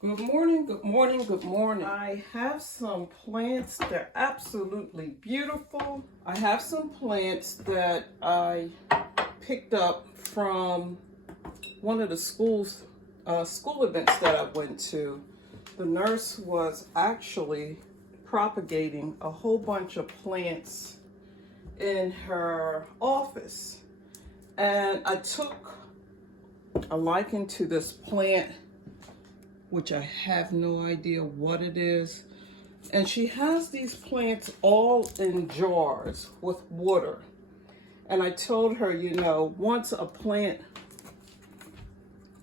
Good morning, good morning, good morning. I have some plants, they're absolutely beautiful. I have some plants that I picked up from one of the school events that I went to. The nurse was actually propagating a whole bunch of plants in her office. And I took a liking to this plant, which I have no idea what it is. And she has these plants all in jars with water. And I told her, you know, once a plant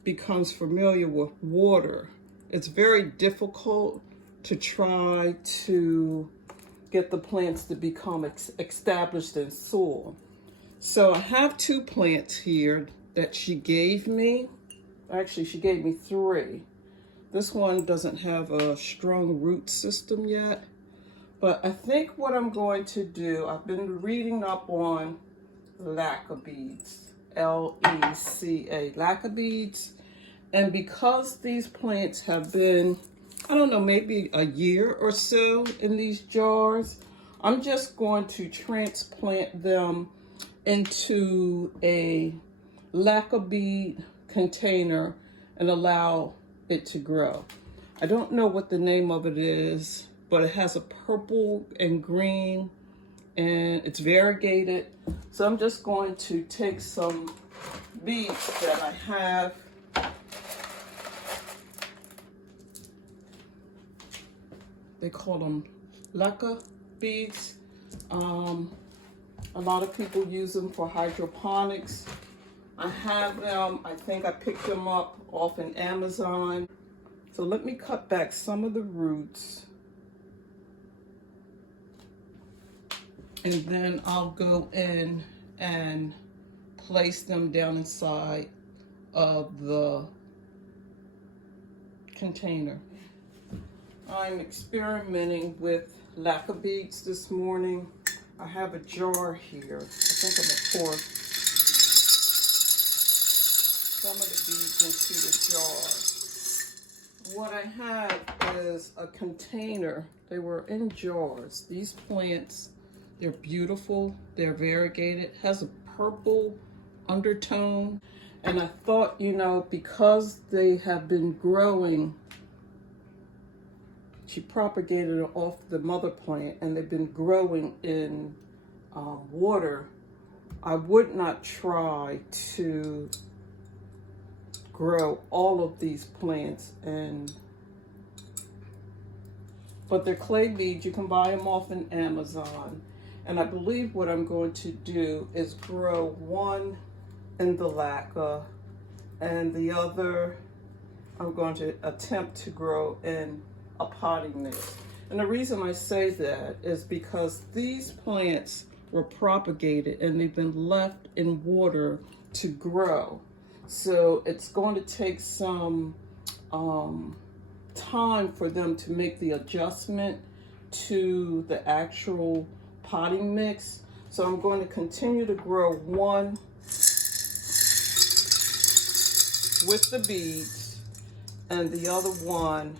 becomes familiar with water, it's very difficult to try to get the plants to become established in soil. So I have two plants here that she gave me. Actually, she gave me three. This one doesn't have a strong root system yet, but I think what I'm going to do, I've been reading up on LECA beads, L-E-C-A, LECA beads, and because these plants have been, I don't know, maybe a year or so in these jars, I'm just going to transplant them into a LECA bead container and allow it to grow. I don't know what the name of it is, but it has a purple and green and it's variegated. So I'm just going to take some beads that I have. They call them LECA beads. A lot of people use them for hydroponics. I have them, I think I picked them up off in Amazon. So let me cut back some of the roots. And then I'll go in and place them down inside of the container. I'm experimenting with LECA beads this morning. I have a jar here. I think I'm gonna pour some of the beads into the jar. What I have is a container. They were in jars. These plants, they're beautiful. They're variegated. Has a purple undertone. And I thought, you know, because they have been growing, she propagated it off the mother plant and they've been growing in water, I would not try to grow all of these plants, but they're clay beads. You can buy them off in Amazon. And I believe what I'm going to do is grow one in the LECA and the other I'm going to attempt to grow in a potting mix. And the reason I say that is because these plants were propagated and they've been left in water to grow. So it's going to take some time for them to make the adjustment to the actual potting mix. So I'm going to continue to grow one with the beads and the other one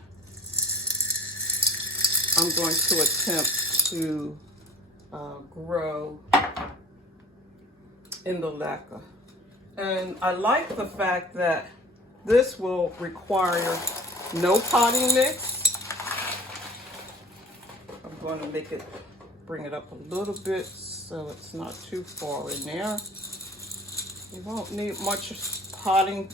I'm going to attempt to grow in the LECA. And I like the fact that this will require no potting mix. I'm going to bring it up a little bit so it's not too far in there. You won't need much potting.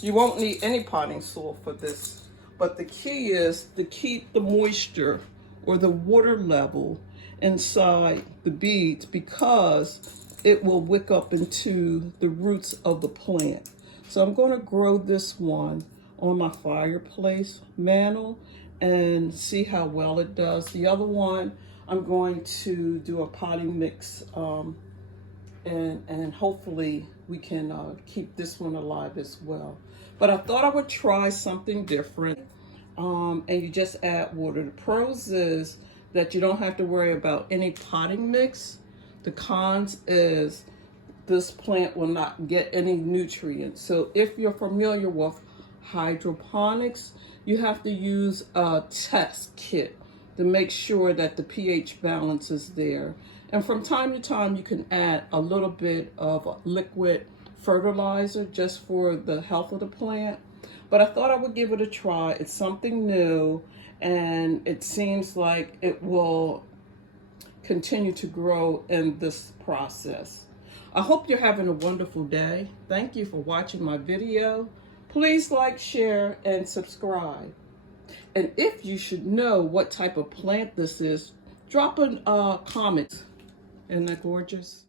You won't need any potting soil for this. But the key is to keep the moisture or the water level inside the beads because it will wick up into the roots of the plant. So I'm going to grow this one on my fireplace mantle and see how well it does. The other one, I'm going to do a potting mix and hopefully we can keep this one alive as well. But I thought I would try something different. And you just add water. The pros is that you don't have to worry about any potting mix. The cons is this plant will not get any nutrients. So if you're familiar with hydroponics, you have to use a test kit to make sure that the pH balance is there. And from time to time, you can add a little bit of liquid fertilizer just for the health of the plant. But I thought I would give it a try. It's something new, and it seems like it will continue to grow in this process. I hope you're having a wonderful day. Thank you for watching my video. Please like, share, and subscribe. And if you should know what type of plant this is, drop a comment. Isn't that gorgeous?